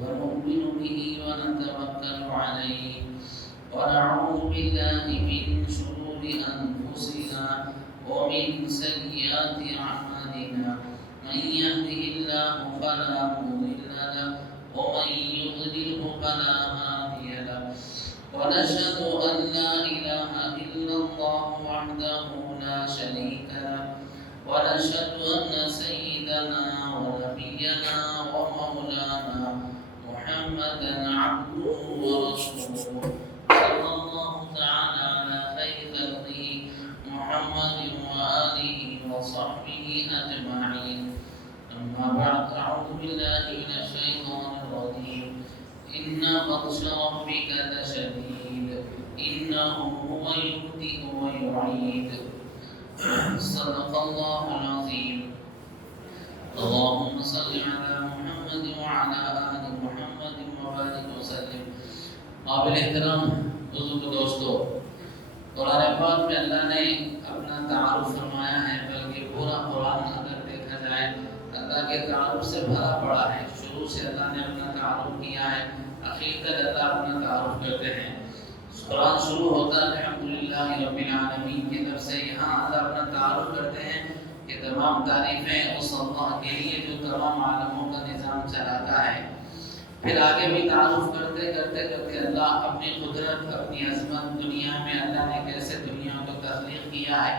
ونؤمن به ونتوكل عليه ونعوذ بالله من شرور أنفسنا ومن سيئات أعمالنا من يهده الله فلا مضل له ومن يضلله فلا هادي له ونشهد أن لا إله إلا الله وحده لا شريك له ونشهد أن سيدنا ونبينا ومولانا محمدا عبده ورسوله صلى الله تعالى على خير خلقه محمد وآله وصحبه أجمعين. أما بعد، أعوذ بالله من الشيطان الرجيم. إن بطش ربك لشديد إنه هو يبدئ ويعيد. صدق الله العظيم. اللهم صل على محمد وعلى آل محمد وبارك وسلم. قابل احترام بزرگ دوستو، قرآن پاک میں اللہ نے اپنا تعارف فرمایا ہے، بلکہ پورا قرآن اگر دیکھا جائے اللہ کے تعارف سے بھرا پڑا ہے. شروع سے اللہ نے اپنا تعارف کیا ہے، اخیر تک اللہ اپنا تعارف کرتے ہیں. قرآن شروع ہوتا ہے الحمدللہ رب العالمین کی طرف سے. یہاں اللہ اپنا تعارف کرتے ہیں کہ تمام تعریفیں اس اللہ کے لیے جو تمام عالموں کا نظام چلاتا ہے. پھر آگے بھی تعارف کرتے کرتے کرتے اللہ اپنی قدرت، اپنی عظمت، دنیا میں اللہ نے کیسے دنیا کو تخلیق کیا ہے،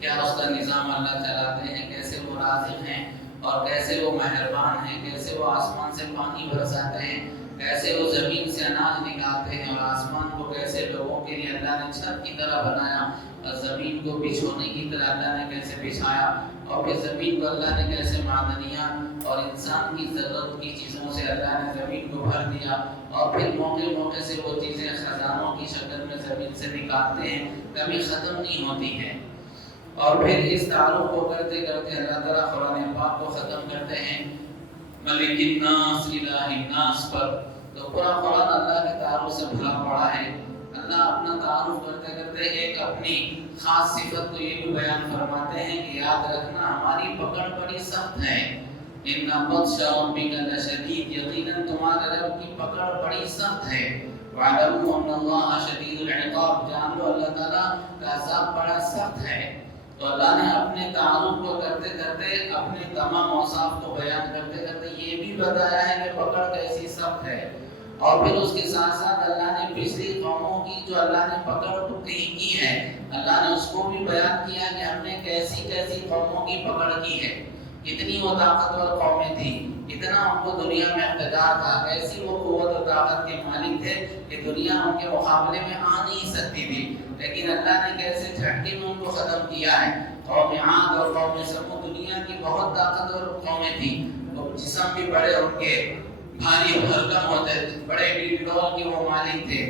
کیا اس کا نظام اللہ چلاتے ہیں، کیسے وہ رازق ہیں اور کیسے وہ مہربان ہیں، کیسے وہ آسمان سے پانی برساتے ہیں، کیسے وہ زمین سے اناج نکالتے ہیں، اور آسمان کو کیسے لوگوں کے لیے اللہ نے چھت کی طرح بنایا اور زمین کو بچھونے کی طرح اللہ نے کیسے بچھایا، اور پھر زمین کو اللہ نے کیسے معدنیات اور انسان کی ضرورت کی چیزوں سے اللہ نے زمین کو بھر دیا، اور پھر موقع موقع سے وہ چیزیں خزانوں کی شکل میں زمین سے نکالتے ہیں، کبھی ختم نہیں ہوتی ہیں. اور پھر اس تعارف کو کرتے کرتے اللہ تعالیٰ قرآن پاک کو ختم کرتے ہیں ملک الناس الہ الناس پر. تو پورا قرآن اللہ کے تعارف سے بھرا پڑا ہے. اللہ اپنا تعارف کرتے کرتے ایک اپنی خاص صفت کو یہ بھی بیان فرماتے ہیں کہ یاد رکھنا ہماری پکڑ بڑی سخت ہے. ان بطش ربک لشدید، یقیناً تمہارے رب کی پکڑ بڑی سخت ہے. وَاعْلَمُوا أَنَّ اللَّهَ شَدِيدُ الْعِقَابِ، جان لو اللہ تعالیٰ کا عذاب بڑا سخت ہے. تو اللہ نے اپنے تعارف کو کرتے کرتے اپنے تمام اوصاف کو بیان کرتے کرتے یہ بھی بتایا ہے کہ پکڑ کیسی سخت ہے. اور پھر اس کے ساتھ ساتھ اللہ نے پچھلی قوموں کی جو اللہ نے پکڑ کی ہے، اللہ نے اس کو بھی بیان کیا کہ ہم نے کیسی کیسی قوموں کی پکڑ کی ہے. کتنی وہ طاقتور قومیں تھیں، کتنا ان کو دنیا میں اقتدار تھا، کیسی وہ قوت و طاقت کے مالک تھے کہ دنیا ان کے مقابلے میں آ نہیں سکتی تھی. لیکن اللہ نے کیسے جھٹکے میں ان کو ختم کیا ہے. قوم عاد اور قوم سمود دنیا کی بہت طاقتور قومیں تھیں. وہ جسم بھی بڑے ان کے بھاری بھرکم ہوتے تھے، بڑے بیڑ ڈول کے وہ مالک تھے.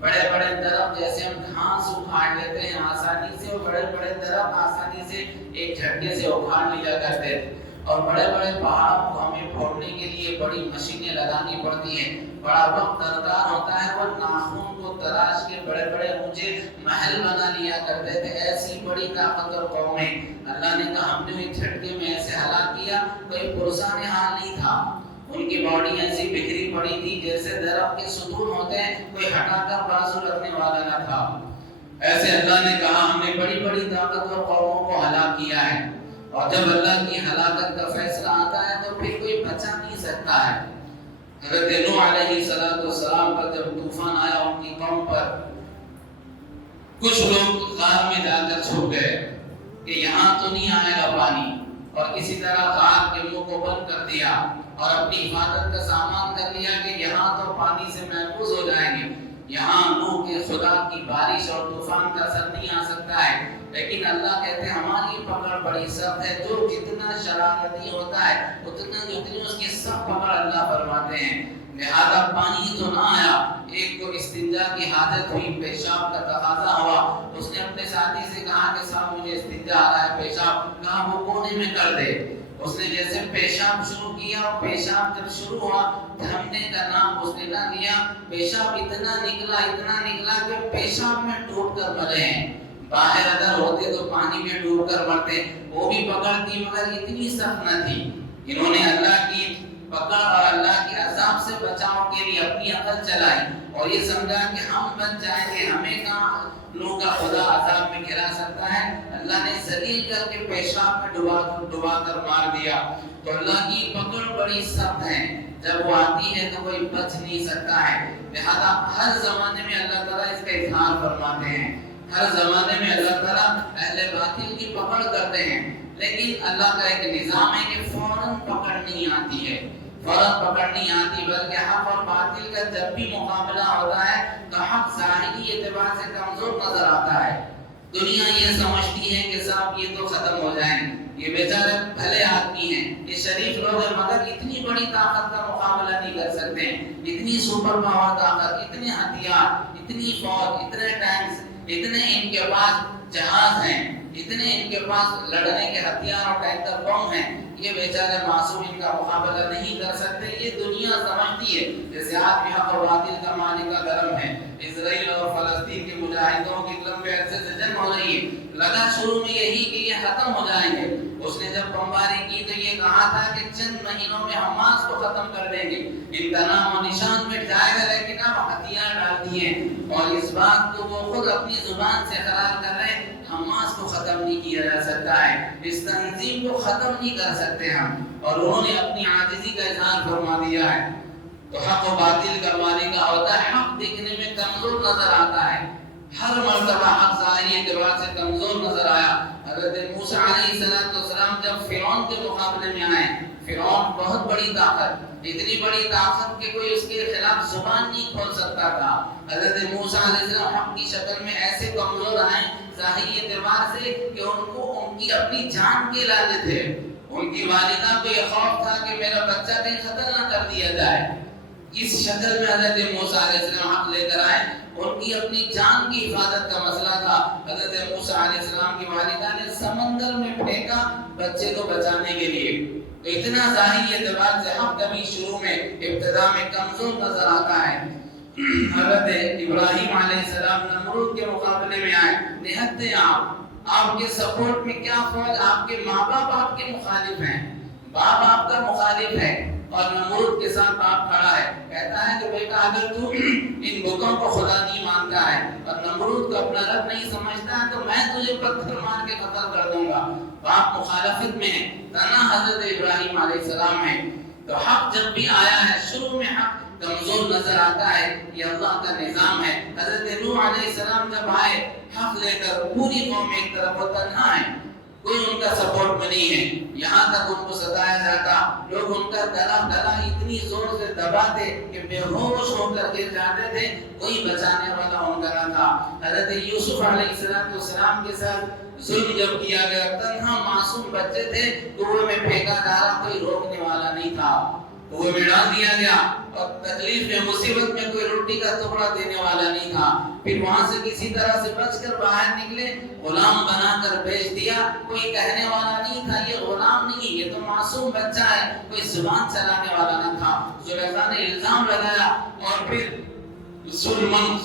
بڑے بڑے درخت جیسے ہم گھاس اکھاڑ لیتے ہیں آسانی سے، وہ بڑے بڑے درخت آسانی سے ایک جھٹکے سے اکھاڑ لیا کرتے تھے. اور بڑے بڑے پہاڑوں کو ہمیں پھوڑنے کے لیے بڑی مشینیں لگانی پڑتی ہیں، بڑا وقت درکار ہوتا ہے. وہ ناخن کو تراش کے بڑے بڑے اونچے محل بنا لیا کرتے تھے. ایسی بڑی طاقتور قومیں اللہ نے کہا ہم نے ایک جھٹکے میں ایسے ہلاک کیا، کوئی پرسان حال نہیں تھا. ان کی باڈی ایسی بکھری پڑی تھی جیسے درخت کے ستون ہوتے ہیں، کوئی ہٹا کر بازو رکھنے والا نہ تھا. ایسے اللہ نے کہا ہم نے بڑی بڑی طاقتور قوموں کو ہلاک کیا ہے. اور جب اللہ کی ہلاکت کا فیصلہ آتا ہے تو پھر کوئی بچا نہیں سکتا ہے. حضرت نوح علیہ السلام پر جب طوفان آیا ان کی قوم پر، کچھ لوگ غار میں جا کر چھپ گئے کہ یہاں تو نہیں آئے گا پانی، اور کسی طرح غار کے منہ کو بند کر دیا اور اپنی حفاظت کا سامان کر لیا کہ یہاں تو پانی سے محفوظ ہو جائیں گے، یہاں نوح کے خدا کی بارش اور طوفان کا اثر نہیں آ سکتا ہے. لیکن اللہ کہتے ہیں ہماری پکڑ بڑی سخت ہے. جو جتنا شرارتی ہوتا ہے اتنی اس کی سخت پکڑ اللہ فرماتے ہیں. لہذا پانی تو نہ آیا، ایک کو استنجا کی حاجت ہوئی، پیشاب کا تقاضا ہوا. اس نے اپنے ساتھی سے کہا کہ صاحب مجھے استنجا آ رہا ہے، پیشاب. کہا وہ کونے میں کر دے. اس نے جیسے پیشاب شروع کیا، اور پیشاب جب شروع ہوا تھمنے کا نام اس نے نہ لیا. پیشاب اتنا نکلا کہ پیشاب میں ڈوب کر مرے ہیں. باہر اگر ہوتے تو پانی میں ڈوب کر مرتے. وہ بھی پکڑ تھی مگر اتنی سخت نہ تھی. انہوں نے اللہ کی پکڑ اور اللہ کے عذاب سے بچاؤ اپنی عقل چلائی اور یہ سمجھا کہ ہم بچ جائیں گے، ہمیں کہاں لوگوں کا خدا عذاب میں گرا سکتا ہے، اللہ نے ذلیل کر کے پیشاب میں ڈبا کر مار دیا۔ تو اللہ کی پکڑ بڑی سخت ہے، جب وہ آتی ہے تو کوئی بچ نہیں سکتا ہے۔ لہذا ہر زمانے میں اللہ تعالیٰ اس کا اظہار فرماتے ہیں، ہر زمانے میں اللہ تعالیٰ اہل باطل کی پکڑ کرتے ہیں، لیکن اللہ کا ایک نظام ہے کہ فوراً پکڑ نہیں آتی ہے، فوراً پکڑ نہیں آتی، بلکہ حق اور باطل کا جب بھی مقابلہ ہوتا ہے تو حق ظاہری اعتبار سے کمزور نظر آتا ہے۔ دنیا یہ سمجھتی ہے کہ صاحب یہ تو ختم ہو جائیں، یہ بیچارے بھلے آدمی ہیں، یہ شریف لوگ ہیں، مگر اتنی بڑی طاقت کا مقابلہ نہیں کر سکتے، اتنی سپر پاور طاقت، اتنے ہتھیار، اتنی فوج، اتنے ٹینکس، اتنے ان کے پاس جہاز ہیں، اتنے ان کے پاس لڑنے کے ہتھیار اور ٹینکر بم ہیں، یہ بیچارے معصوم ان کا مقابلہ نہیں کر سکتے۔ یہ دنیا سمجھتی ہے جیسے آج بھی حق اور باطل کا مالکہ گرم ہے، اسرائیل اور فلسطین کے مجاہدوں کی لمبے عرصے سے جنگ ہو رہی ہے، لگا شروع میں یہی کہ یہ ختم ہو جائیں گے۔ اس نے جب بمباری کی تو یہ کہا تھا کہ چند مہینوں میں حماس کو ختم کر دیں گے، ان کا نام و نشان مٹ جائے گا، لیکن اب ہتھیار ڈال دیے اور اس بات کو وہ خود اپنی زبان سے اقرار کر رہے ہیں، حماس کو ختم نہیں کیا جا سکتا ہے، اس تنظیم کو ختم نہیں کر سکتے ہم، اور انہوں نے اپنی عاجزی کا اظہار فرما دیا ہے۔ تو حق و باطل کا مالکہ ہوتا ہے، حق دیکھنے میں کمزور نظر آتا ہے، ہر مرتبہ حق ظاہری اعتبار سے کمزور نظر آیا۔ حضرت موسیٰ علیہ السلام جب فرعون کے مقابلے میں آئے، فرعون بہت بڑی طاقت، اتنی بڑی طاقت کہ کوئی اس کے خلاف زبان نہیں کھول سکتا تھا۔ حضرت موسیٰ علیہ السلام حق کی شکل میں ایسے کمزور آئے ظاہری اعتبار سے کہ ان کی اپنی جان کے لالے تھے، ان کی والدہ کو یہ خوف تھا کہ میرا بچہ کہیں قتل نہ کر دیا جائے۔ اس شکل میں حضرت موسیٰ علیہ السلام حق لے کر آئے، ان کی اپنی جان کی حفاظت کا مسئلہ تھا۔ حضرت موسیٰ علیہ السلام کی والدہ نے سمندر میں پھینکا بچے کو بچانے کے لیے۔ اتنا ظاہری اعتبار سے حق کبھی شروع میں ابتدا میں کمزور نظر آتا ہے۔ حضرت ابراہیم علیہ السلام نمرود کے مقابلے میں آئے، نہتے آپ کے سپورٹ میں کیا فوج، آپ کے ماں باپ آپ کے مخالف ہیں، باپ آپ کا مخالف ہے، اور نمرود کے ساتھ باپ کھڑا ہے، کہتا ہے کہ بیٹا اگر تو ان بتوں کو خدا نہیں مانتا ہے اور نمرود کو اپنا رب نہیں سمجھتا ہے تو میں تجھے پتھر مار کے قتل کر دوں گا۔ باپ مخالفت میں ہے، تنہا حضرت ابراہیم علیہ السلام ہے۔ تو حق جب بھی آیا ہے شروع میں حق کمزور نظر آتا ہے، یہ اللہ کا نظام ہے۔ حضرت نوح علیہ السلام جب آئے حق لے کر، پوری قوم ایک طرف، وہ تنہا ہے، کوئی ان کا سپورٹ میں نہیں ہے، یہاں تک ان کو ستایا جاتا، لوگ ان کا گلا اتنی زور سے دباتے کہ بے ہوش ہو کر گر جاتے تھے، کوئی بچانے والا ان کا نہ تھا۔ حضرت یوسف علیہ السلام کے ساتھ ظلم جب کیا گیا، تنہا معصوم بچے تھے، کنویں میں پھینکا جا رہا، کوئی روکنے والا نہیں تھا، کنویں میں ڈال دیا گیا، اور تکلیف میں مصیبت میں کوئی روٹی کا ٹکڑا دینے والا نہیں تھا۔ پھر وہاں سے کسی طرح سے بچ کر باہر نکلے، غلام بنا کر بیچ دیا، کوئی کہنے والا نہیں تھا یہ غلام نہیں، یہ تو معصوم بچہ ہے، کوئی زبان چلانے والا نہ تھا۔ زلیخا نے الزام لگایا اور پھر ظلمن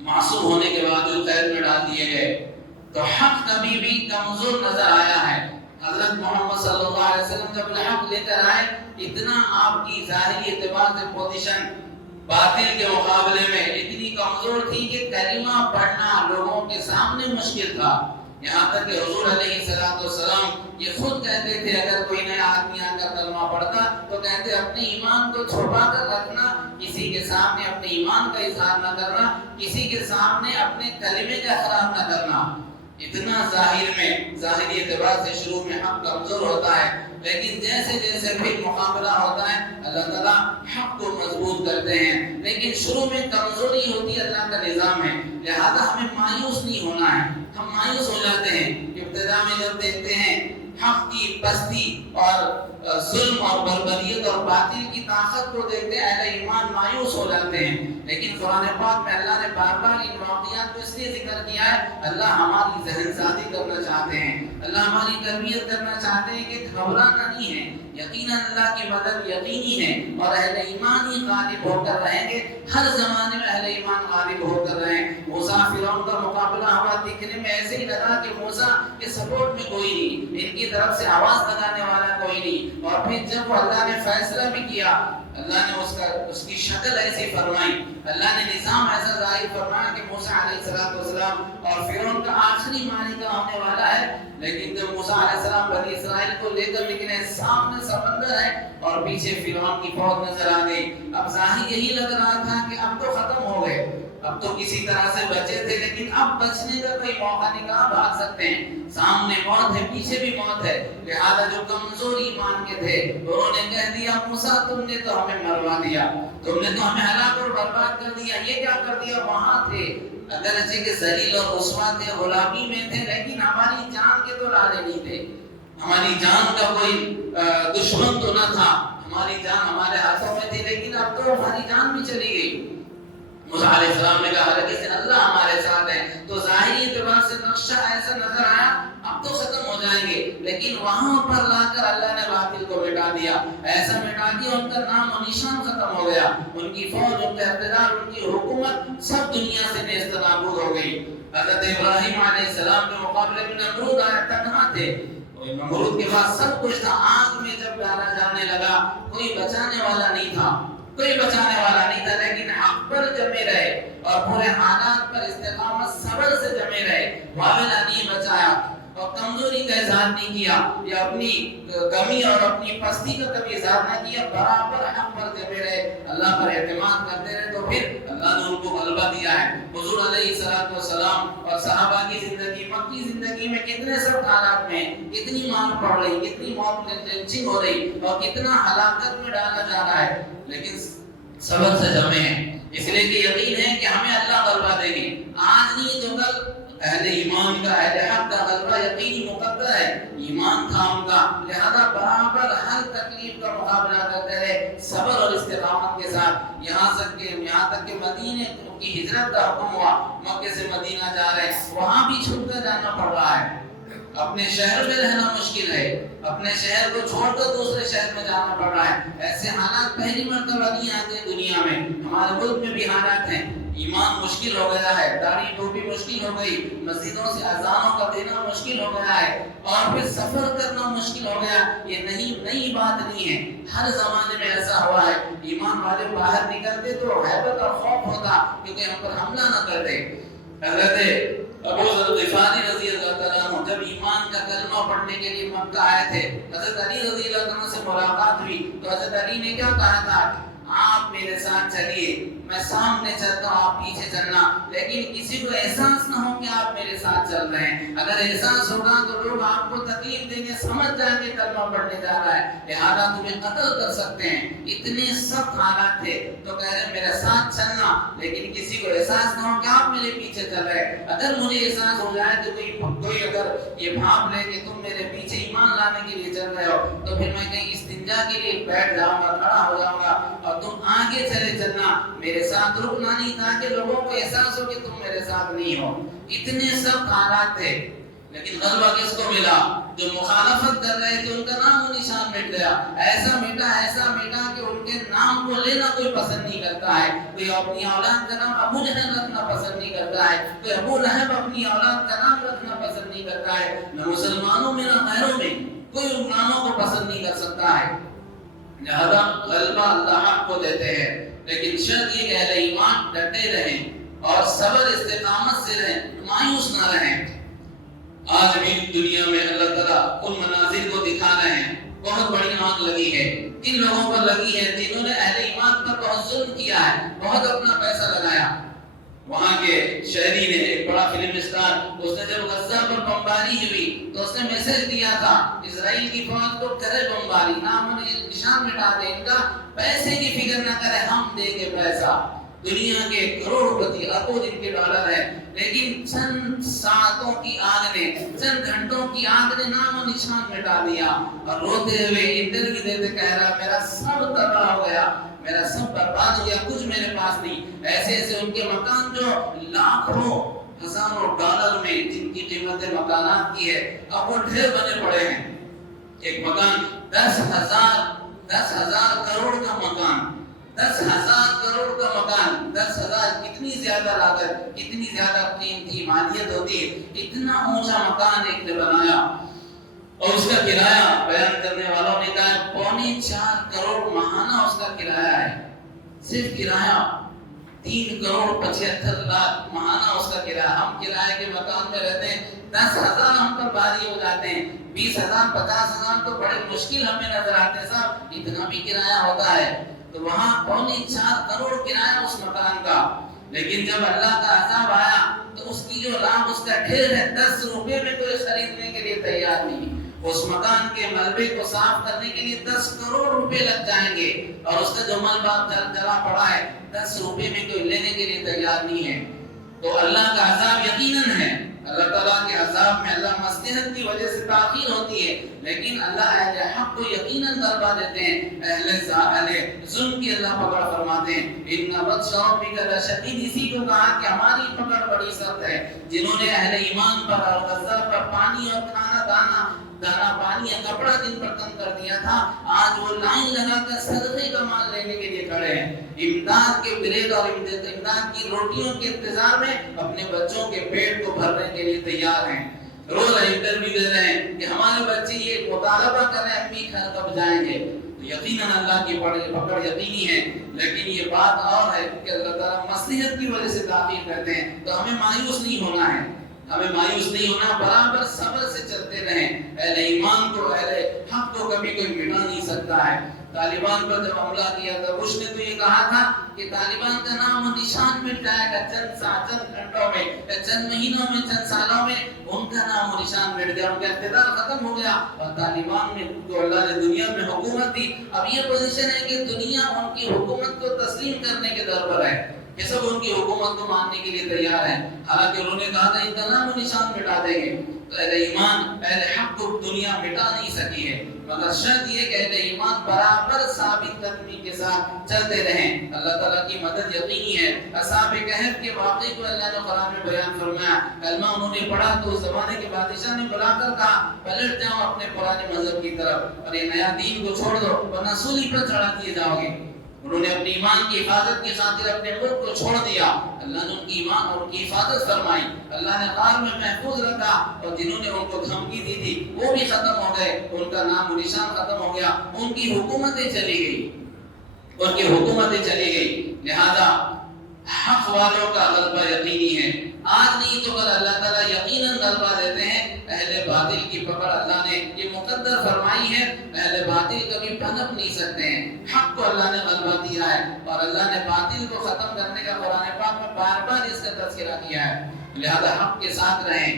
معصوم ہونے کے بعد قید میں ڈال دیے گئے۔ تو حق کبھی بھی کمزور نظر آیا ہے۔ حضرت محمد صلی اللہ علیہ وسلم جب الحق لے کر آئے، اتنا آپ کی ظاہری اعتبار سے پوزیشن باطل کے مقابلے میں اتنی کمزور تھی کہ کلمہ پڑھنا لوگوں کے سامنے مشکل تھا، یہاں تک کہ حضور علیہ السلام یہ خود کہتے تھے اگر کوئی نیا آدمی آ کر کلمہ پڑھتا تو کہتے اپنے ایمان کو چھپا کر رکھنا، کسی کے سامنے اپنے ایمان کا اظہار نہ کرنا، کسی کے سامنے اپنے کلمے کا اقرار نہ کرنا۔ اتنا ظاہری اعتبار سے شروع میں حق کمزور ہوتا ہے، لیکن جیسے جیسے پھر مقابلہ ہوتا ہے اللہ تعالیٰ حق کو مضبوط کرتے ہیں، لیکن شروع میں کمزوری ہوتی ہے، اللہ کا نظام ہے، لہذا ہمیں مایوس نہیں ہونا ہے۔ ہم مایوس ہو جاتے ہیں ابتدا میں جب دیکھتے ہیں حق کی پستی اور ظلم اور بربریت اور باطل کی طاقت کو دیکھتے ہیں، اہل ایمان مایوس ہو جاتے ہیں، لیکن قرآن پاک میں اللہ نے بار بار ان واقعات کو اس لیے ذکر کیا ہے، اللہ ہماری ذہن سازی کرنا چاہتے ہیں، اللہ ہماری تربیت کرنا چاہتے ہیں کہ گھبرانا نہیں ہے، یقیناً اللہ کی مدد یقینی ہے اور اہل ایمان ہی غالب ہو کر رہیں گے، ہر زمانے میں اہل ایمان غالب ہو کر رہیں۔ موسیٰ فرعون کا مقابلہ ہوا، دکھنے میں ایسے ہی لگا کہ موسیٰ کے سپورٹ میں کوئی نہیں، ان کی طرف سے آواز لگانے والا کوئی نہیں، اور پھر جب اللہ نے فیصلہ بھی کیا، اللہ نے اس کی شکل ایسی فرمائی، اللہ نے نظام ایسا ظاہر فرمایا کہ موسیٰ علیہ السلام اور فرعون کا آخری معرکہ ہونے والا ہے، لیکن جب موسیٰ علیہ السلام بنی اسرائیل کو لے کر نکلے، سامنے سمندر ہے اور پیچھے فرعون کی فوج نظر آ گئی۔ اب ظاہر یہی لگ رہا تھا کہ اب تو ختم ہو گئے، اب تو کسی طرح سے بچے تھے، لیکن اب بچنے کا کوئی موقع نہیں، کہاں بھاگ سکتے ہیں، سامنے موت ہے، پیچھے بھی موت ہے۔ لہذا جو کمزور ایمان کے تھے انہوں نے کہہ دیا موسیٰ تم نے تو ہمیں مروا دیا، تم نے تو ہمیں ہلاک اور برباد کر دیا، یہ کیا کر دیا؟ وہاں تھے اگرچہ کہ ذلیل اور رسوا تھے، غلامی میں تھے، لیکن ہماری جان کے تو لالے نہیں تھے، ہماری جان کا کوئی دشمن تو نہ تھا، ہماری جان ہمارے ہاتھوں میں تھی، لیکن اب تو ہماری جان بھی چلی گئی۔ موسیٰ علیہ السلام نے کہا کہ اللہ ہمارے ساتھ ہے، تو ظاہری اعتبار سے نقشہ ایسا نظر آیا اب تو ختم ہو جائیں گے، لیکن وہاں پر لا کر اللہ نے باطل کو مٹا دیا، ایسا مٹا دیا ان کا نام و نشان ختم ہو گیا، ان کی فوج، ان کا اقتدار، ان کی حکومت سب دنیا سے نیست نابود ہو گئی۔ حضرت ابراہیم علیہ السلام کے مقابلے میں نمرود آیا، تنہا تھے، نمرود کے پاس سب کچھ تھا، آگ میں جب ڈالا جانے لگا کوئی بچانے والا نہیں تھا، کوئی بچانے والا نہیں تھا، لیکن حق پر جمے رہے اور پورے حالات پر استقامت صبر سے جمے رہے، واویلا نہیں بچایا اور کمزوری کا اظہار نہیں کیا یا اپنی کمی اور اپنی پستی کا کبھی اظہار نہ کیا، برابر حق پر جمے رہے، اللہ پر اعتماد کرتے رہے، تو پھر اللہ نے ان کو غلبہ دیا ہے۔ حضور علیہ السلام اور صحابہ کی زندگی، مکی زندگی میں کتنے سب حالات میں کتنی مار پڑ رہی، کتنی موت لنچنگ ہو رہی اور کتنا ہلاکت میں ڈالا جا رہا ہے، لیکن صبر سے جمے ہیں، اس لیے کہ یقین ہے کہ ہمیں اللہ غلبہ دے گی، آج نہیں تو کل اہل ایمان کا، اہل حق کا غلبہ یقینی مقدر ہے، ایمان تھا ان کا، لہذا برابر ہر تکلیف کا مقابلہ کرتے رہے صبر اور استقامت کے ساتھ، یہاں تک کہ مدینے کی ہجرت کا حکم ہوا، مکے سے مدینہ جا رہے ہیں، وہاں بھی چھوڑ کر جانا پڑ رہا ہے، اپنے شہر میں رہنا مشکل ہے، اپنے شہر کو چھوڑ کر دوسرے شہر میں جانا پڑ رہا ہے، ایسے حالات پہلی مرتبہ نہیں آتے دنیا میں، ہمارے ملک میں بھی حالات ہیں، ایمان مشکل ہو گیا ہے، داڑھی ٹوپی مشکل ہو گئی، مسجدوں سے اذانوں کا دینا مشکل ہو گیا ہے، اور پھر سفر کرنا مشکل ہو گیا، یہ نئی بات نہیں ہے، ہر زمانے میں ایسا ہوا ہے، ایمان والے باہر نکلتے تو ہیبت اور خوف ہوتا کیونکہ ہم پر حملہ نہ کرتے۔ حضرت ابو ذر غفاری رضی اللہ تعالیٰ عنہ جب ایمان کا کلمہ پڑھنے کے لیے مکہ آئے تھے، حضرت علی رضی اللہ تعالیٰ عنہ سے ملاقات ہوئی تو حضرت علی نے کیا کہا تھا؟ آپ میرے ساتھ چلیے، میں سامنے چلتا ہوں، آپ پیچھے چلنا، لیکن کسی کو احساس نہ ہو کہ آپ میرے ساتھ چل رہے ہیں، اگر احساس ہوگا تو لوگ آپ کو تکلیف دیں گے، سمجھ جائیں گے کلمہ پڑھنے جا رہا ہے، لہذا تمہیں قتل کر سکتے ہیں، اتنے سخت حالات تھے، تو کہہ رہے میرے ساتھ چلنا، لیکن کسی کو احساس نہ ہو کہ آپ میرے پیچھے چل رہے ہیں، اگر مجھے احساس ہو جائے کہ کوئی اگر یہ بھاپ لے کہ تم میرے پیچھے ایمان لانے کے لیے چل رہے ہو، تو پھر میں کہیں استنجا کے لیے بیٹھ جاؤں گا، کھڑا ہو جاؤں گا، اور تم آگے چلے چلنا، میرے ساتھ رکنا نہیں تھا کہ لوگوں کو احساس ہو کہ تم میرے ساتھ نہیں ہو، اتنے سب حالات تھے، لیکن غلبہ کس کو ملا؟ جو مخالفت کر رہے تھے ان کا نام و نشان مٹ گیا، ایسا مٹا کہ ان کے نام کو لینا کوئی پسند نہیں کرتا ہے، کوئی اپنی اولاد کا نام ابو جہل رکھنا پسند نہیں کرتا ہے، کوئی ابو لہب اپنی اولاد کا نام رکھنا پسند نہیں کرتا ہے، نہ مسلمانوں میں نہ غیروں میں کوئی ان ناموں کو پسند نہیں کر سکتا ہے، لہذا غلبہ اللہ حق کو دیتے ہیں، لیکن شرط یہ کہ اہل ایمان ڈٹے رہیں اور صبر استقامت سے رہیں، مایوس نہ رہیں۔ آج بھی دنیا میں اللہ تعالیٰ ان مناظر کو دکھا رہے ہیں، بہت بڑی آگ لگی ہے، ان لوگوں پر لگی ہے جنہوں نے اہل ایمان پر بہت ظلم کیا ہے، بہت اپنا پیسہ لگایا۔ وہاں کے شہری نے، ایک بڑا فلم اسٹار، اس نے جب غزہ پر بمباری ہوئی تو اس نے میسج دیا تھا اسرائیل کی فوج کو کرے بمباری، نام و نشان مٹا دے، ان کا پیسے کی فکر نہ کرے، ہم دیں گے پیسہ۔ دنیا کے کروڑ پتی، اربوں جن کے ڈالر ہے، لیکن چند ساعتوں کی آگ نے، چند گھنٹوں کی آگ نے نام و نشان مٹا دیا، اور روتے ہوئے انٹرویو دیتے کہہ رہا میرا سب تباہ ہو گیا، میرا سب برباد ہو گیا، کچھ میرے پاس نہیں۔ ایسے ان کے مکان جو لاکھوں ہزاروں ڈالر میں جن کی قیمت مکانات کی ہے، اب وہ ڈھیر بنے پڑے ہیں۔ ایک مکان 10,000 کروڑ کا مکان، 10,000 کروڑ کا مکان، 10,000 کتنی زیادہ لاگت، کتنی زیادہ قیمتی مالیت ہوتی ہے، اتنا اونچا مکان ایک نے بنایا، اور اس کا کرایہ بیان کرنے والوں نے کہا 4.25 کروڑ ماہانہ اس کا کرایہ ہے۔ صرف کرایہ 3,75,00,000 ماہانہ اس کا کرایہ. ہم کرایے کے مکان میں رہتے ہیں، 10,000 ہم پر بھاری ہو جاتے ہیں، 20,000 50,000 تو بڑے مشکل ہمیں نظر آتے ہیں. صاحب اتنا بھی کرایہ ہوتا ہے. تو وہاں 4.25 کروڑ کرایہ اس مکان کا. لیکن جب اللہ کا عذاب آیا تو اس کی جو لام اس کا ڈھیر ہے، 10 روپے میں کوئی خریدنے کے لیے تیار نہیں. اس مکان کے ملبے کو صاف کرنے کے لیے 10 کروڑ روپے لگ جائیں گے، اور اس کا جو ملبہ جلا پڑا ہے 10 روپے میں کوئی لینے کے لیے تیار نہیں ہے. تو اللہ کا عذاب یقیناً ہے. اللہ تعالیٰ کے عذاب میں اللہ مصلحت کی وجہ سے تاخیر ہوتی ہے، لیکن اللہ اہل حق کو یقیناً غلبہ دیتے ہیں. اہل ظلم کی اللہ پکڑ فرماتے ہیں. ان بطش ربک لشدید، اسی کو کہا کہ ہماری پکڑ بڑی سخت ہے. جنہوں نے اہل ایمان پر اور غزہ پر پانی اور کھانا دانا پانی یا کپڑا جن پر کم کر دیا تھا، آج وہ لائن لگا کر صدقے کا مال لینے کے لیے کھڑے ہیں. امداد کے بریڈ اور امداد کی روٹیوں کے انتظار میں اپنے بچوں کے پیٹ کو بھرنے کے لیے تیار ہیں. روز انٹرویو دے رہے ہیں کہ ہمارے بچے یہ مطالبہ کر رہے ہیں امی گھر کب جائیں گے. تو یقیناً اللہ کی پکڑ یقینی ہے، لیکن یہ بات اور ہے کہ اللہ تعالیٰ مصلحت کی وجہ سے تاخیر کرتے ہیں. تو ہمیں مایوس نہیں ہونا ہے، ہمیں مایوس نہیں ہونا، برابر صبر سے چلتے رہیں. اہل ایمان کو، اہل حق کو کبھی کوئی مٹا نہیں سکتا ہے. طالبان پر جب حملہ کیا تھا بش نے تو یہ کہا تھا کہ طالبان کا نام و نشان مٹ جائے گا چند گھنٹوں میں، چند مہینوں میں، چند سالوں میں ان کا نام و نشان مٹ گیا، ان کا اقتدار ختم ہو گیا. اور طالبان نے جو اللہ نے دنیا میں حکومت دی، اب یہ پوزیشن ہے کہ دنیا ان کی حکومت کو تسلیم کرنے کے در پر ہے، یہ سب ان کی حکومت کو ماننے کے لیے تیار ہیں. حالانکہ انہوں نے کہا تھا ان کا نام و نشان مٹا دیں گے. تو اہل ایمان، اہل حق کو دنیا مٹا نہیں سکی ہے، مگر شرط یہ کہ اہل ایمان برابر ثابت قدمی کے ساتھ چلتے رہیں. اللہ تعالیٰ کی مدد یقینی ہے. اصحاب کہف کے واقعے کو اللہ نے قرآن میں بیان فرمایا. کلمہ انہوں نے پڑھا تو اس زمانے کے بادشاہ نے بلا کر کہا پلٹ جاؤ اپنے پرانے مذہب کی طرف اور یہ نیا دین کو چھوڑ دو ورنہ سولی پر چڑھا دیے جاؤ گے. انہوں نے اپنی ایمان کی حفاظت کی خاطر اپنے ملک کو چھوڑ دیا. اللہ نے ان کی ایمان اور ان کی حفاظت فرمائی. اللہ نے غار میں محفوظ رکھا، اور جنہوں نے ان کو دھمکی دی تھی وہ بھی ختم ہو گئے، ان کا نام و نشان ختم ہو گیا، ان کی حکومتیں چلی گئی. لہذا حق والوں کا غلبہ یقینی ہے. آج نہیں تو کل اللہ تعالیٰ یقیناً غلبہ دیتے ہیں. اہل باطل کی پکڑ اللہ نے یہ مقدر فرمائی ہے. اہل باطل کبھی پنپ نہیں سکتے ہیں. حق کو اللہ نے غلبہ دیا ہے، اور اللہ نے باطل کو ختم کرنے کا قرآن پاک میں بار بار اس کا تذکرہ کیا ہے. لہذا حق کے ساتھ رہیں.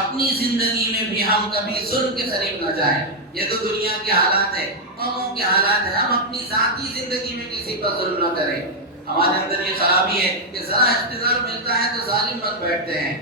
اپنی زندگی میں بھی ہم کبھی ظلم کے قریب نہ جائیں. یہ تو دنیا کے حالات ہے، قوموں کے حالات ہیں. ہم اپنی ذاتی زندگی میں کسی پر ظلم نہ کریں. ہمارے اندر یہ خرابی ہے کہ ذرا اقتدار ملتا ہے تو ظالم بن بیٹھتے ہیں.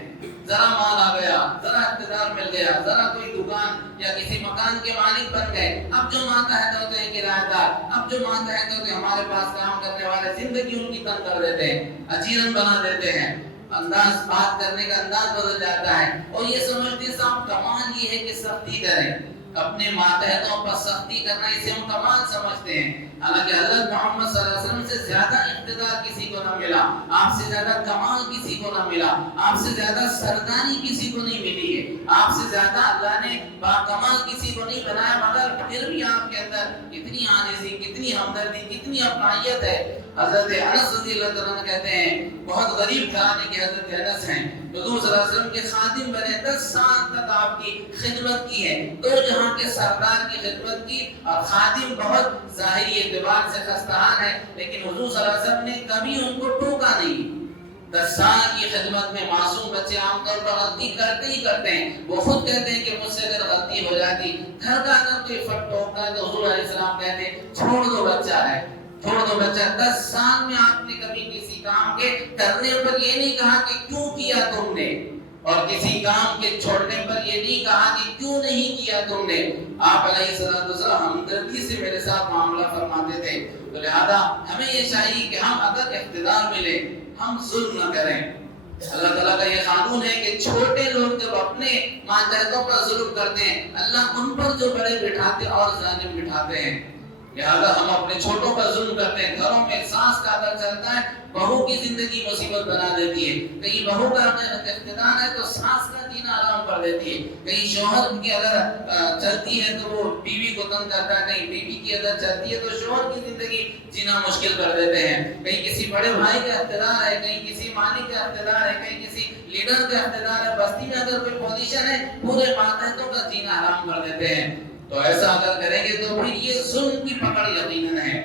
ذرا مال آ گیا، ذرا اقتدار مل گیا، ذرا کوئی دکان یا کسی مکان کے مالک بن گئے، اب جو ماتحت ہوتے ہیں کرایہ دار، اب جو ماتحت ہوتے ہیں ہمارے پاس کام کرنے والے، زندگی ان کی تنگ کر دیتے ہیں، اجیرن بنا دیتے ہیں. انداز بات کرنے کا انداز بدل جاتا ہے، اور یہ سمجھتے صاحب کمال یہ ہے کہ سختی کریں. اپنے ماتحتوں پر سختی کرنا اسے ہم کمال سمجھتے ہیں. حالانکہ حضرت محمد صلی اللہ علیہ وسلم سے زیادہ اقتدار کسی کو نہ ملا، آپ سے زیادہ کمال کسی کو نہ ملا، آپ سے زیادہ سرداری کسی کو نہیں ملی ہے، آپ سے زیادہ اللہ نے باکمال کسی کو نہیں بنایا. مگر پھر بھی آپ کے اندر کتنی عاجزی، کتنی ہمدردی، کتنی اپنائیت ہے. حضرت انس رضی اللہ عنہ کہتے ہیں بہت غریب گھرانے کے حضرت انس ہیں، حضور صلی اللہ علیہ وسلم کے خادم بنے، 10 سال تک آپ کی خدمت کی ہے، دو جہاں کے سردار کی خدمت کی. اور خادم بہت ظاہری اعتبار سے خستہان ہے، لیکن حضور صلی اللہ علیہ وسلم نے کبھی ان کو ٹوکا نہیں. 10 سال کی خدمت میں معصوم بچے عام طور پر غلطی کرتے ہی کرتے ہیں. وہ خود کہتے ہیں کہ مجھ سے اگر غلطی ہو جاتی، گھر کا اگر کوئی فرد ٹوکتا ہے تو حضور علیہ السلام کہتے ہیں چھوڑ دو بچہ ہے، چھوڑ دو بچہ. 10 سال میں آپ نے کبھی کسی کام کے کرنے پر یہ نہیں کہا کہ کیوں کیا تم نے، اور کسی کام کے چھوڑنے پر یہ نہیں کہا کہ کیوں نہیں کیا تم نے. آپ علیہ السلام ہمدردی سے میرے ساتھ معاملہ فرماتے تھے. تو لہذا ہمیں یہ چاہیے کہ ہم اگر اقتدار ملے ہم ظلم نہ کریں. اللہ تعالیٰ کا یہ قانون ہے کہ چھوٹے لوگ جب اپنے ماتحتوں پر ظلم کرتے ہیں، اللہ ان پر جو بڑے بٹھاتے اور ظالم بٹھاتے ہیں. لہذا ہم اپنے چھوٹوں پر ظلم کرتے ہیں. گھروں میں ساس کا اگر چلتا ہے بہو کی زندگی مصیبت بنا دیتی ہے. کہیں بہو کا اقتدار ہے تو ساس کا جینا آرام کر دیتی ہے. کہیں شوہر کی اگر چلتی ہے تو وہ بیوی کو تنگ کرتا ہے. کہیں بیوی کی اگر چلتی ہے تو شوہر کی زندگی جینا مشکل کر دیتے ہیں. کہیں کسی بڑے بھائی کا اقتدار ہے, کہیں کسی مالک کا اقتدار ہے, کہیں کسی لیڈر کا اقتدار ہے, بستی میں اگر کوئی پوزیشن ہے پورے ماتحتوں کا جینا آرام کر دیتے ہیں. تو ایسا اگر کریں گے تو پھر یہ ظلم کی پکڑ یقیناً ہے.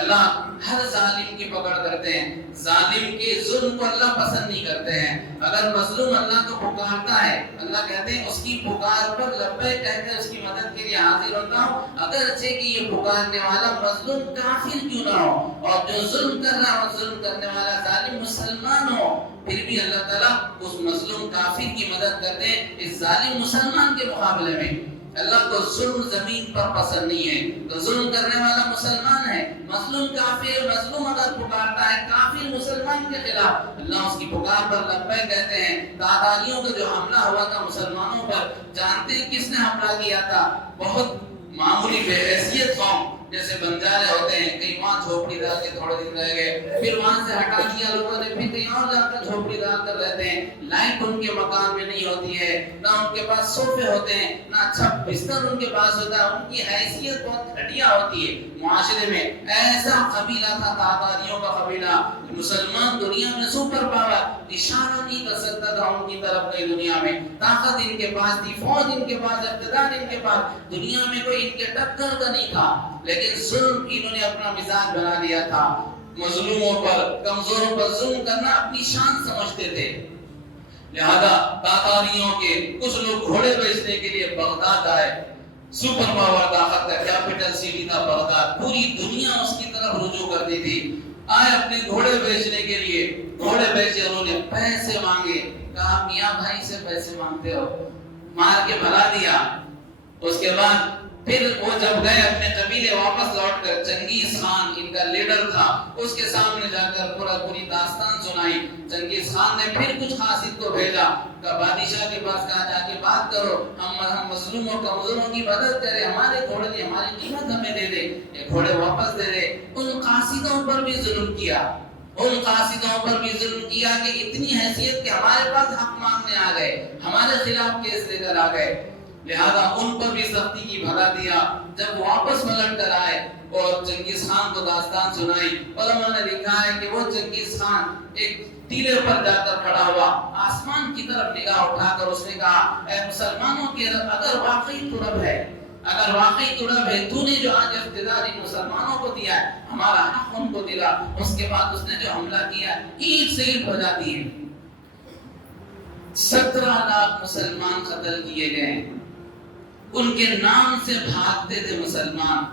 اللہ ہر ظالم کی پکڑ کرتے ہیں. ظالم کے ظلم کو اللہ پسند نہیں کرتے ہیں. اگر مظلوم اللہ کو پکارتا ہے, اللہ کہتے ہیں اس کی پکار پر لبیک کہہ کر اس کی مدد کے لیے حاضر ہوتا ہوں, اگرچہ کہ یہ پکارنے والا مظلوم کافر کیوں نہ ہو, اور جو ظلم کر رہا ہو ظلم کرنے والا ظالم مسلمان ہو, پھر بھی اللہ تعالیٰ اس مظلوم کافر کی مدد کرتے ہیں اس ظالم مسلمان کے مقابلے میں. اللہ کو ظلم زمین پر پسند نہیں ہے. تو ظلم کرنے والا مسلمان ہے, مظلوم کافر, مظلوم اگر پکارتا ہے کافر مسلمان کے خلاف, اللہ اس کی پکار پر لبیک کہتے ہیں. تاتاریوں کا جو حملہ ہوا تھا مسلمانوں پر, جانتے ہیں کس نے حملہ کیا تھا؟ بہت معمولی بے حیثیت قوم جیسے بنجارے ہوتے ہیں, کہیں وہاں جھوپڑی ڈال کے تھوڑے دن رہ گئے, پھر وہاں سے ہٹا دیا لوگوں نے, پھر کہیں اور جا کر جھوپڑی ڈال کر رہتے ہیں. لائٹ ان کے مکان میں نہیں ہوتی ہے, نہ ان کے پاس صوفے ہوتے ہیں, نہ اچھا بستر ان کے پاس ہوتا ہے. ان کی حیثیت بہت گھٹیا ہوتی ہے معاشرے میں. ایسا قبیلہ تھا تاتاریوں کا قبیلہ. مسلمان دنیا میں سپر پاور, اشارہ نہیں کر سکتا تھا ان کی طرف کئی دنیا میں. طاقت ان کے پاس تھی, فوج ان کے پاس, اقتدار ان کے پاس, دنیا میں کوئی ان کے ٹکر کا نہیں تھا. لیکن ظلم انہوں نے اپنا مزاج بنا لیا تھا. مظلوموں پر, کمزوروں پر ظلم کرنا اپنی شان سمجھتے تھے. لہذا تاتاریوں کے کچھ لوگ گھوڑے بیچنے کے لیے بغداد آئے. سپر پاور طاقت کا کیپٹل سٹی تھا بغداد, پوری دنیا اس کی طرف رجوع کرتی تھی. آئے اپنے گھوڑے بیچنے کے لیے, گھوڑے بیچے, انہوں نے پیسے مانگے. کہا میاں بھائی سے پیسے مانگتے ہو, مار کے بھلا دیا. اس کے بعد پھر وہ جب گئے اپنے قبیلے واپس لوٹ کر, چنگیز خان ان کا لیڈر تھا, اس کے سامنے جا کر پوری داستان سنائی. چنگیز خان نے پھر کچھ قاصد کو بھیجا, کہ بادشاہ کے پاس کہا جا کے بات کرو, ہم مظلوموں کمزوروں کی مدد کریں, ہمارے گھوڑے دی ہماری قیمت ہمیں دے دے, یہ گھوڑے واپس دے دے. ان قاصدوں پر بھی ظلم کیا, ان قاصدوں پر بھی ظلم کیا کہ اتنی حیثیت کہ ہمارے پاس حق مانگنے آ گئے, ہمارے خلاف کیس لے کر آ گئے. لہذا ان پر بھی سختی کی بھلا دیا. جب واپس پلٹ کر آئے اور چنگیز خان کو داستان سنائی, علماء نے لکھا ہے کہ وہ چنگیز خان ایک ٹیلے پر جا کر کھڑا ہوا, آسمان کی طرف نگاہ اٹھا کر اس نے کہا, اے مسلمانوں کے رب, اگر واقعی تو رب ہے, اگر واقعی تو رب ہے, تو نے جو آج اقتدار ان مسلمانوں کو دیا ہے, ہمارا حق ان کو دلا. اس کے بعد اس نے جو حملہ کیا, اینٹ سے اینٹ بجاتی ہے. 17 لاکھ مسلمان قتل کیے گئے. ان کے نام سے بھاگتے تھے مسلمان.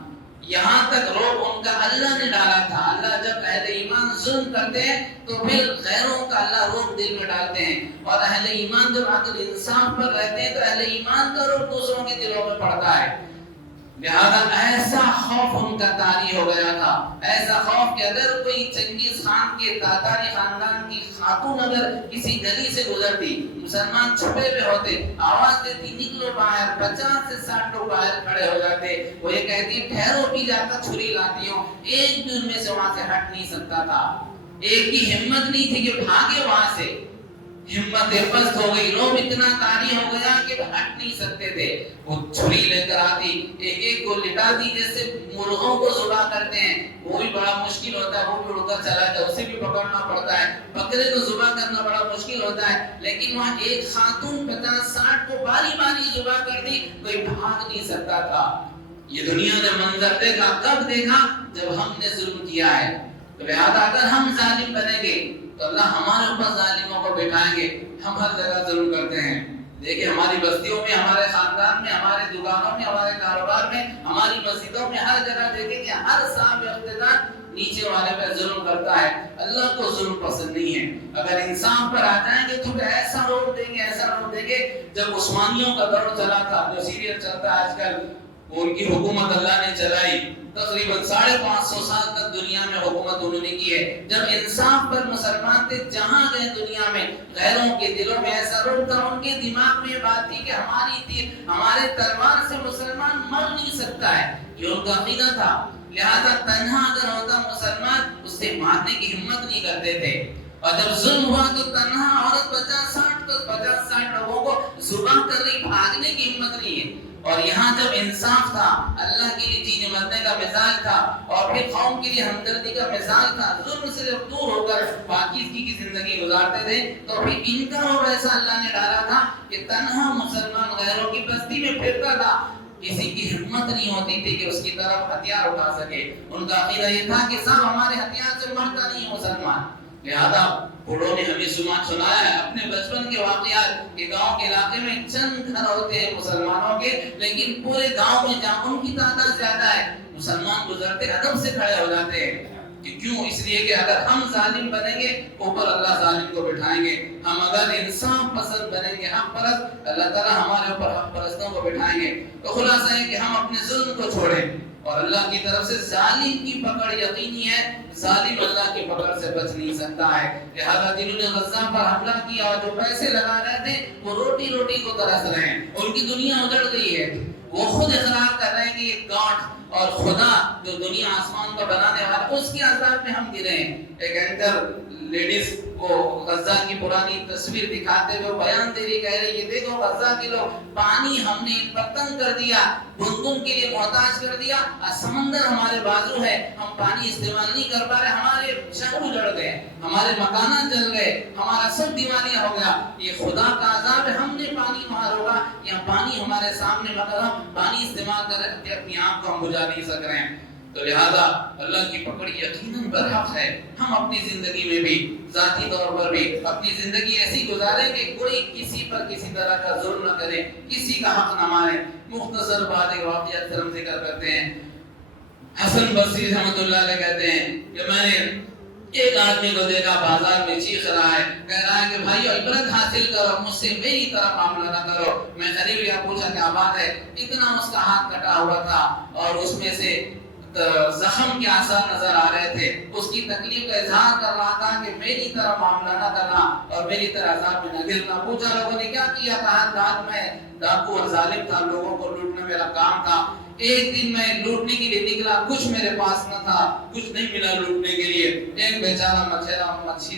یہاں تک روب ان کا اللہ نے ڈالا تھا. اللہ جب اہل ایمان ظلم کرتے ہیں تو پھر غیروں کا اللہ روب دل میں ڈالتے ہیں, اور اہل ایمان جب عدل انصاف پر رہتے ہیں تو اہل ایمان کا روب دوسروں کے دلوں میں پڑتا ہے. لہذا ایسا خوف ان کا طاری ہو گیا تھا, ایسا خوف کہ اگر کوئی چنگیز خان کے تاتاری خاندان کی خاتون اگر کسی گلی سے گزرتی, مسلمان چھپے ہوئے ہوتے, آواز دیتی نکلو باہر, 50 سے 60 لوگ باہر کھڑے ہو جاتے. وہ یہ کہتی ٹھہرو بھی جا کر چھری لاتی ہوں. ایک بھی ان میں سے وہاں سے ہٹ نہیں سکتا تھا. ایک کی ہمت نہیں تھی کہ بھاگے وہاں سے. ہمت پست ہو گئی, روب اتنا طاری ہو گیا کہ ہٹ نہیں سکتے تھے. وہ چھری لے کر آتی, ایک ایک کو لٹا دی جیسے مرغوں کو ذبح کرتے ہیں. وہ بھی بڑا مشکل ہوتا ہے, وہ بھی اڑ کر چلا جائے, اسے بھی پکڑنا پڑتا ہے. بکرے کو ذبح کرنا بڑا مشکل ہوتا ہے, لیکن وہاں ایک خاتون 50-60 کو باری باری ذبح کر دی, کوئی بھاگ نہیں سکتا تھا. یہ دنیا نے منظر دیکھا, کب دیکھا؟ جب ہم نے ظلم کیا ہے. تو لہذا اگر ہم ظالم بنیں گے تو اللہ ہمارے اوپر ظالموں کو بٹھائیں گے. ہم ہر جگہ ظلم کرتے ہیں. دیکھیں ہماری بستیوں میں, ہمارے خاندان میں, ہمارے دکانوں میں, ہمارے کاروبار میں, ہماری مسجدوں میں, ہر جگہ دیکھیں کہ ہر صاحب اقتدار نیچے والے پہ ظلم کرتا ہے. اللہ کو ظلم پسند نہیں ہے. اگر انسان پر آ جائیں گے تو ایسا روک دیں گے, ایسا روک دیں گے. جب عثمانیوں کا دور چلا تھا, جو سیریل چلتا ہے آج کل, ان کی حکومت اللہ نے چلائی. تقریباً 550 سال تک دنیا میں حکومت انہوں نے کی ہے. جب انصاف پر مسلمان تھے, جہاں گئے دنیا میں, غیروں کے دلوں میں ایسا روب تھا, ان کے دماغ میں یہ بات تھی کہ ہماری تیر, ہمارے تلوار سے مسلمان مر نہیں سکتا ہے. یہ ان کا عقیدہ تھا. لہذا تنہا اگر ہوتا مسلمان اس سے مارنے کی ہمت نہیں کرتے تھے، اور جب ظلم ہوا تو تنہا عورت 50-60 لوگوں کو ذبح کر رہی، بھاگنے کی ہمت نہیں ہے۔ اور یہاں جب انصاف تھا، اللہ کے لیے جینے مرنے کا مزاج تھا، اور پھر قوم کے لیے ہمدردی کا مزاج تھا، ظلم سے جب دور ہو کر پاکیزگی کی زندگی گزارتے تھے، تو پھر ان کا وہ ایسا اللہ نے ڈالا تھا کہ تنہا مسلمان غیروں کی بستی میں پھرتا تھا، کسی کی ہمت نہیں ہوتی تھی کہ اس کی طرف ہتھیار اٹھا سکے۔ ان کا عقیدہ یہ تھا کہ صاحب ہمارے ہتھیار سے مرتا نہیں ہے مسلمان۔ لہذا بوڑھوں نے ہمیں سنایا ہے اپنے بچپن کے واقعات کہ گاؤں کے علاقے میں چند گھر ہوتے ہیں مسلمانوں کے، لیکن پورے گاؤں میں جہاں ان کی تعداد زیادہ ہے، مسلمان گزرتے ادب سے کھڑے ہو جاتے ہیں۔ کہ کیوں؟ اس لیے کہ اگر ہم ظالم بنیں گے اوپر اللہ ظالم کو بٹھائیں گے، ہم اگر انصاف پسند بنیں گے حق پرست، اللہ تعالیٰ ہمارے اوپر حق پرستوں کو بٹھائیں گے۔ تو خلاصہ ہے کہ ہم اپنے ظلم کو چھوڑیں، اور اللہ کی طرف سے ظالم کی پکڑ یقینی ہے، ظالم اللہ کی پکڑ سے بچ نہیں سکتا ہے۔ لہذا جنہوں نے غزہ پر حملہ کیا اور جو پیسے لگا رہے تھے وہ روٹی کو ترس رہے ہیں، ان کی دنیا اجڑ گئی ہے، وہ خود اقرار کر رہے ہیں کہ یہ گاٹھ اور خدا جو دنیا آسمان کا بنانے والا اس کے عذاب میں ہم گرے ہیں۔ ایک اینکر لیڈیز کو غزہ کی پرانی تصویر دکھاتے ہوئے بیان دے رہی، کہہ رہی ہے دیکھو غزہ کے لوگ، پانی ہم نے ان پر تنگ کر دیا، گندم کے لیے محتاج کر دیا، سمندر ہمارے بازو ہے، ہم پانی استعمال نہیں کر پا رہے، ہمارے شہر اجڑ گئے، ہمارے مکانات جل گئے، ہمارا سب دیوالیاں ہو گیا، یہ خدا کا عذاب ہے، ہم نے پانی وہاں روکا یا پانی ہمارے سامنے، مگر ہم پانی استعمال کر رہے ہیں، اپنی آنکھ کو ہم بجھا نہیں سک رہے ہیں۔ تو لہذا اللہ کی پکڑ یقیناً برحق ہے۔ ہم اپنی زندگی میں بھی ذاتی طور پر بھی اپنی زندگی ایسی گزاریں کہ کوئی کسی پر کسی طرح کا ظلم نہ کرے، کسی کا حق نہ مارے۔ مختصر بات ایک واقعہ سے ہم ذکر کرتے ہیں۔ حسن بصری رحمۃ اللہ علیہ کہتے ہیں کہ میں نے ایک آدمی کو دیکھا بازار میں چیخ رہا ہے، کہہ رہا ہے کہ بھائی عبرت حاصل کرو، مجھ سے میری طرح معاملہ نہ کرو۔ میں قریب گیا، پوچھا کیا بات ہے؟ اتنا اس کا ہاتھ کٹا ہوا تھا اور اس میں سے زخم کے آثار نظر آ رہے تھے، اس کی تکلیف کا اظہار کر رہا تھا کہ میری طرح معاملہ نہ کرنا اور میری طرح عذاب میں نہ گرنا۔ پوچھا لوگوں نے کیا کیا؟ کہا رات میں ڈاکو اور ظالم تھا، لوگوں کو لوٹنا میرا کام تھا، ایک دن میں لوٹنے کے لیے نکلا، کچھ میرے پاس نہ تھا، کچھ نہیں ملا لوٹنے کے لیے۔ ایک بیچارہ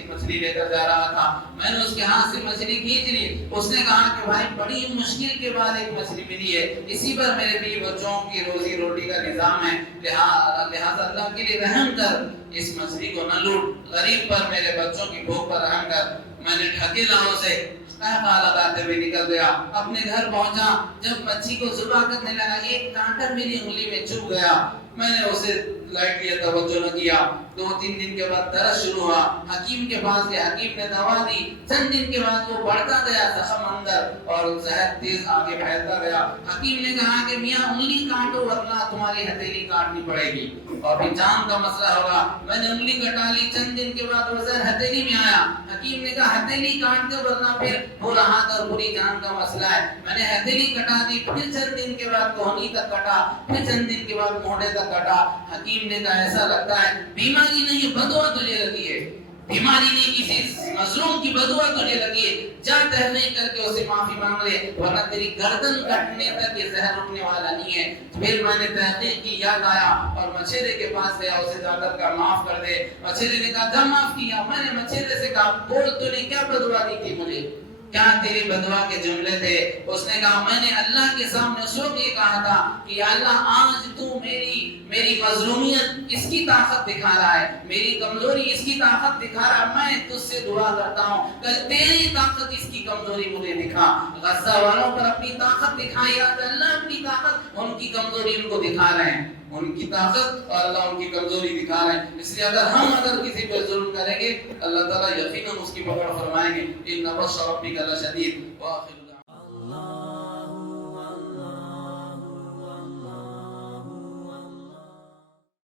مچھلی لے کر جا رہا تھا، میں نے اس کے ہاتھ سے مچھلی کھینچ لی، اس نے کہا کہ بھائی بڑی مشکل کے بعد ایک مچھلی ملی ہے، اسی پر میرے بیوی بچوں کی روزی روٹی کا نظام ہے، لہذا اللہ کے لیے رحم کر، اس مچھلی کو نہ لوٹ، غریب پر، میرے بچوں کی بھوک پر رحم کر۔ میں نے ٹھگے لاؤں سے لگاتے ہوئے نکل گیا، اپنے گھر پہنچا، جب مچھلی کو ذبح کرنے لگا ایک کانٹا میری انگلی میں چبھ گیا، میں نے اسے لائٹ لیا، توجہ نہ کیا۔ 2-3 دن کے بعد درد شروع ہوا، حکیم کے پاس گیا، حکیم نے دوا دی، چند دن کے بعد وہ بڑھتا گیا زخم اندر اور زہر تیز آگے پھیلتا گیا۔ حکیم نے کہا کہ میاں انگلی کاٹو ورنہ تمہاری ہتھیلی کاٹنی پڑے گی اور پھر جان کا مسئلہ ہوگا۔ میں نے انگلی کٹا لی، چند دن کے بعد وہ زہر ہتھیلی میں آیا، حکیم نے کہا ہتھیلی کاٹ دو ورنہ پھر برا ہاتھ اور بری جان کا مسئلہ ہے۔ میں نے ہتھیلی کٹا دی، پھر چند دن کے بعد کوہنی تک کٹا، پھر چند دن کے بعد موڑے تک کٹا۔ حکیم نے کہا ایسا لگتا ہے بیماری نہیں بدعا تجھے لگی ہے، بیماری نہیں کسی مظلوم کی بدعا تجھے لگی ہے، جا تحریک کر کے اسے معافی مانگ لے ورنہ تیری گردن کٹنے تک یہ زہر رکنے والا نہیں ہے۔ پھر میں نے تحقیق کی، یاد آیا اور مچھیرے کے پاس گیا، اسے جا کر کہا معاف کر دے۔ مچھیرے نے کہا جب معاف کیا، میں نے مچھیرے سے کہا بول تو نے کیا بدعا دی تھی مجھے، کیا تیری بدعا کے جملے تھے؟ اس نے کہا میں نے اللہ کے سامنے اس وقت یہ کہا تھا کہ یا اللہ آج تو میری مظلومیت اس کی طاقت دکھا رہا ہے، میری کمزوری اس کی طاقت دکھا رہا ہے، میں تجھ سے دعا کرتا ہوں کہ تیری طاقت اس کی کمزوری مجھے دکھا۔ غزہ والوں پر اپنی طاقت دکھائی، اللہ اپنی طاقت، ان کی کمزوری ان کو دکھا رہے ہیں، ان کی طاقت اور اللہ ان کی کمزوری دکھا رہے ہیں۔ اس لیے اگر کسی پر ظلم کریں گے اللہ تعالیٰ یقیناً اس کی پکڑ فرمائیں گے۔ ان بطش ربک لشدید۔